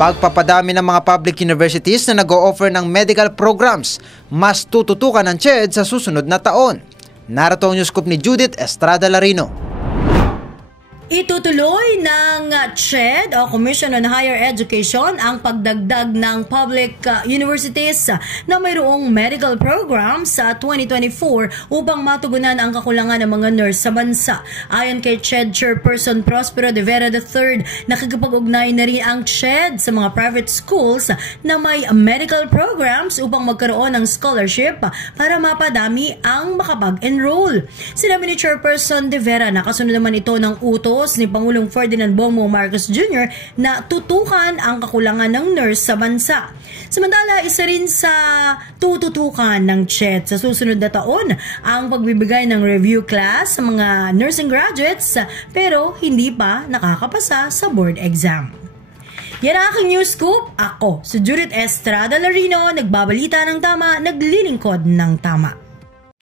Pagpapadami ng mga public universities na nag-o-offer ng medical programs, mas tututukan ng CHED sa susunod na taon. Narito ang news scoop ni Judith Estrada Larino. Itutuloy ng CHED o Commission on Higher Education ang pagdagdag ng public universities na mayroong medical program sa 2024 upang matugunan ang kakulangan ng mga nurse sa bansa. Ayon kay CHED Chairperson Prospero de Vera III, nakikipag-ugnay na rin ang CHED sa mga private schools na may medical programs upang magkaroon ng scholarship para mapadami ang makapag-enroll. Sinabi ni Chairperson de Vera na kasunod naman ito ng utos ni Pangulong Ferdinand Bongbong Marcos Jr. na tutukan ang kakulangan ng nurse sa bansa. Samantala, isa rin sa tututukan ng CHED sa susunod na taon ang pagbibigay ng review class sa mga nursing graduates pero hindi pa nakakapasa sa board exam. Yan ang aking news scoop. Ako, si Judith Estrada Larino, nagbabalita ng tama, naglilingkod ng tama.